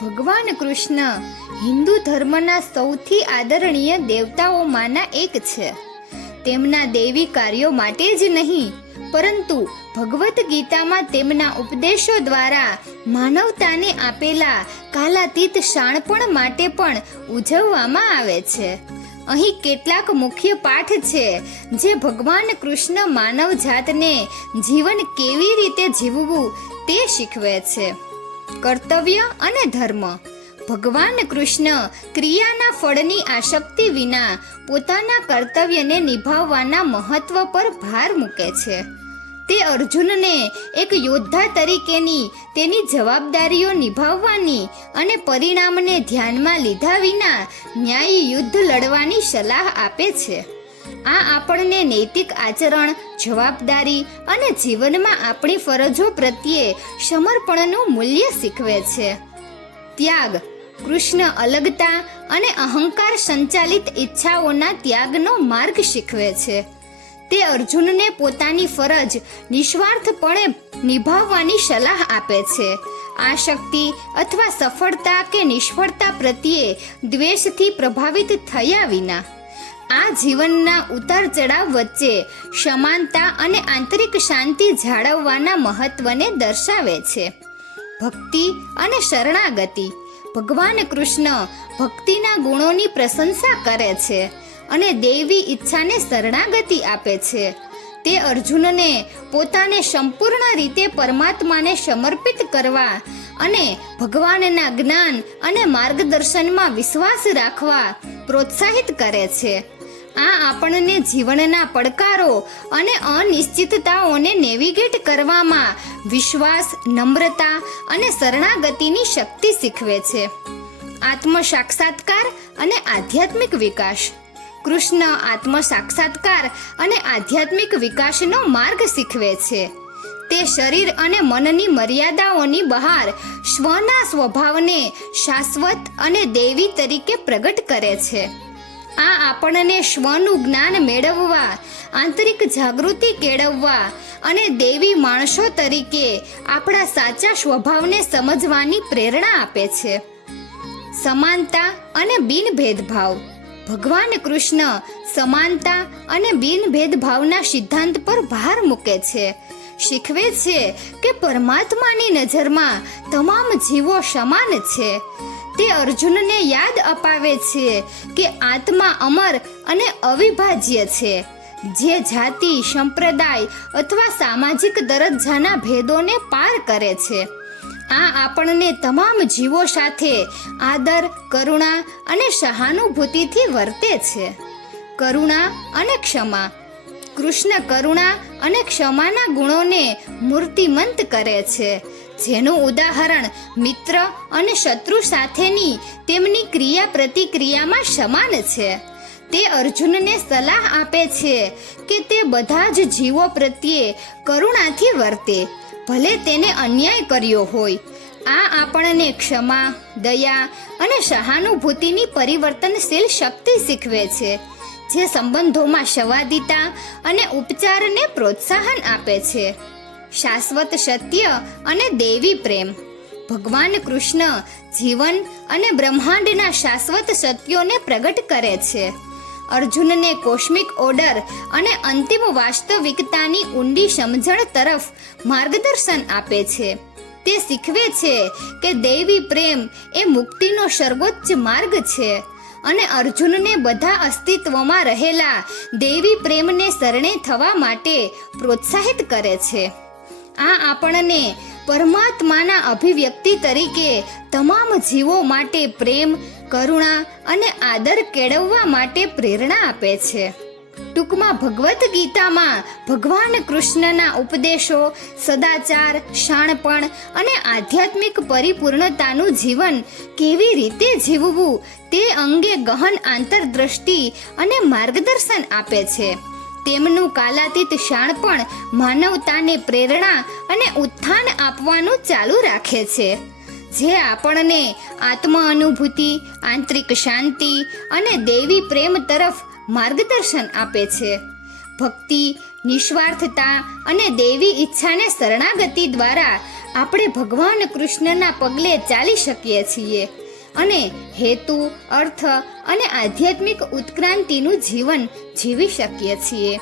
ભગવાન કૃષ્ણ હિન્દુ ધર્મના સૌથી આદરણીય દેવતાઓમાંના એક છે. તેમના દૈવી કાર્યો માટે જ નહીં, પરંતુ ભગવદ્ ગીતામાં તેમના ઉપદેશો દ્વારા માનવતાને આપેલા કાલાતીત શાણપણ માટે પણ ઉજવવામાં આવે છે. અહીં કેટલાક મુખ્ય પાઠ છે જે ભગવાન કૃષ્ણ માનવ જાતને જીવન કેવી રીતે જીવવું તે શીખવે છે. કર્તવ્ય અને ધર્મ. ભગવાન કૃષ્ણ ક્રિયાના ફળની આસક્તિ વિના પોતાના કર્તવ્યને નિભાવવાના મહત્વ પર ભાર મૂકે છે. તે અર્જુનને એક યોદ્ધા તરીકેની તેની જવાબદારીઓ નિભાવવાની અને પરિણામને ધ્યાનમાં લીધા વિના ન્યાયી યુદ્ધ લડવાની સલાહ આપે છે. આ આપણને નૈતિક આચરણ, જવાબદારી અને જીવનમાં આપણી ફરજો પ્રત્યે સમર્પણનું મૂલ્ય શીખવે છે. ત્યાગ. કૃષ્ણ અલગતા અને અહંકાર સંચાલિત ઈચ્છાઓના ત્યાગનો માર્ગ શીખવે છે. તે અર્જુનને પોતાની ફરજ નિસ્વાર્થપણે નિભાવવાની સલાહ આપે છે. આસક્તિ અથવા સફળતા કે નિષ્ફળતા પ્રત્યે દ્વેષથી પ્રભાવિત થયા વિના. આ જીવનના ઉતાર ચઢાવ વચ્ચે સમાનતા અને આંતરિક શાંતિ જાળવવાના મહત્વને દર્શાવે છે. ભક્તિ અને શરણાગતિ. ભગવાન કૃષ્ણ ભક્તિના ગુણોની પ્રશંસા કરે છે અને દૈવી ઈચ્છાને શરણાગતિ આપે છે. તે અર્જુનને પોતાને સંપૂર્ણ રીતે પરમાત્માને સમર્પિત કરવા અને ભગવાનના જ્ઞાન અને માર્ગદર્શનમાં વિશ્વાસ રાખવા પ્રોત્સાહિત કરે છે. આ આપણને જીવનના પડકારો અને અનિશ્ચિતતાઓને નેવિગેટ કરવામાં વિશ્વાસ, નમ્રતા અને શરણાગતિની શક્તિ શીખવે છે. આત્મ સાક્ષાત્કાર અને આધ્યાત્મિક વિકાસ. કૃષ્ણ આત્મ સાક્ષાત્કાર અને આધ્યાત્મિક વિકાસનો માર્ગ શીખવે છે. તે શરીર અને મનની મર્યાદાઓની બહાર સ્વના સ્વભાવને શાશ્વત અને દૈવી તરીકે પ્રગટ કરે છે. આ આપણને સ્વનું જ્ઞાન મેળવવા, આંતરિક જાગૃતિ કેળવવા અને દૈવી માણસો તરીકે આપણા સાચા સ્વભાવને સમજવાની પ્રેરણા આપે છે. સમાનતા અને બિનભેદભાવ. ભગવાન કૃષ્ણ સમાનતા અને બિનભેદભાવના સિદ્ધાંત પર ભાર મૂકે છે. શીખવે છે કે પરમાત્માની નજરમાં તમામ જીવો સમાન છે. તે અર્જુનને યાદ અપાવે છે કે આત્મા અમર અને અવિભાજ્ય છે, જે જાતિ, સંપ્રદાય અથવા સામાજિક દરજ્જાના ભેદોને પાર કરે છે. આ આપણને તમામ જીવો સાથે આદર, કરુણા અને સહાનુભૂતિથી વર્તે છે. કરુણા અને ક્ષમા. કૃષ્ણ કરુણા અને ક્ષમાના ગુણોને મૂર્તિમંત કરે છે, જેનું ઉદાહરણ મિત્ર અને શત્રુ સાથેની તેમની ક્રિયા પ્રતિક્રિયામાં સમાન છે. તે અર્જુનને સલાહ આપે છે કે તે બધા જ જીવો પ્રત્યે કરુણાથી વર્તે, ભલે તેને અન્યાય કર્યો હોય. આ આપણને ક્ષમા, દયા અને સહાનુભૂતિની પરિવર્તનશીલ શક્તિ શીખવે છે, જે સંબંધોમાં સંવાદિતા અને ઉપચારને પ્રોત્સાહન આપે છે. શાશ્વત સત્ય અને દૈવી પ્રેમ. ભગવાન કૃષ્ણ જીવન અને બ્રહ્માંડના શાશ્વત સત્યોને પ્રગટ કરે છે. અર્જુનને કોસ્મિક ઓર્ડર અને અંતિમ વાસ્તવિકતાની ઊંડી સમજણ તરફ માર્ગદર્શન આપે છે. તે શીખવે છે કે દૈવી પ્રેમ એ મુક્તિનો સર્વોચ્ચ માર્ગ છે અને અર્જુનને બધા અસ્તિત્વમાં રહેલા દૈવી પ્રેમને શરણે થવા માટે પ્રોત્સાહિત કરે છે. આ આપણને પરમાત્માના અભિવ્યક્તિ તરીકે તમામ જીવો માટે પ્રેમ, કરુણા અને આદર કેળવવા માટે પ્રેરણા આપે છે. ટૂંકમાં ભગવદ્ ગીતામાં ભગવાન કૃષ્ણના ઉપદેશો સદાચાર, શાણપણ અને આધ્યાત્મિક પરિપૂર્ણતાનું જીવન કેવી રીતે જીવવું તે અંગે ગહન આંતરદ્રષ્ટિ અને માર્ગદર્શન આપે છે. તેમનું કાલાતીત શાણપણ માનવતાને પ્રેરણા અને ઉત્થાન આપવાનું ચાલુ રાખે છે, જે આપણને આત્મ અનુભૂતિ, આંતરિક શાંતિ અને દૈવી પ્રેમ તરફ માર્ગદર્શન આપે છે. ભક્તિ, નિસ્વાર્થતા અને દૈવી ઈચ્છાને શરણાગતિ દ્વારા આપણે ભગવાન કૃષ્ણના પગલે ચાલી શકીએ છીએ અને હેતુ, અર્થ અને આધ્યાત્મિક ઉત્ક્રાંતિનું જીવન જીવી શકીએ છીએ.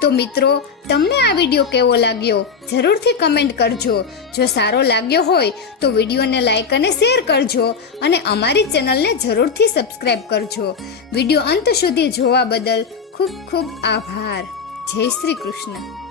તો મિત્રો, તમને આ વિડીયો કેવો લાગ્યો જરૂરથી કમેન્ટ કરજો. જો સારો લાગ્યો હોય તો વિડીયોને લાઈક અને શેર કરજો અને અમારી ચેનલને જરૂરથી સબસ્ક્રાઈબ કરજો. વિડીયો અંત સુધી જોવા બદલ ખૂબ ખૂબ આભાર. જય શ્રી કૃષ્ણ.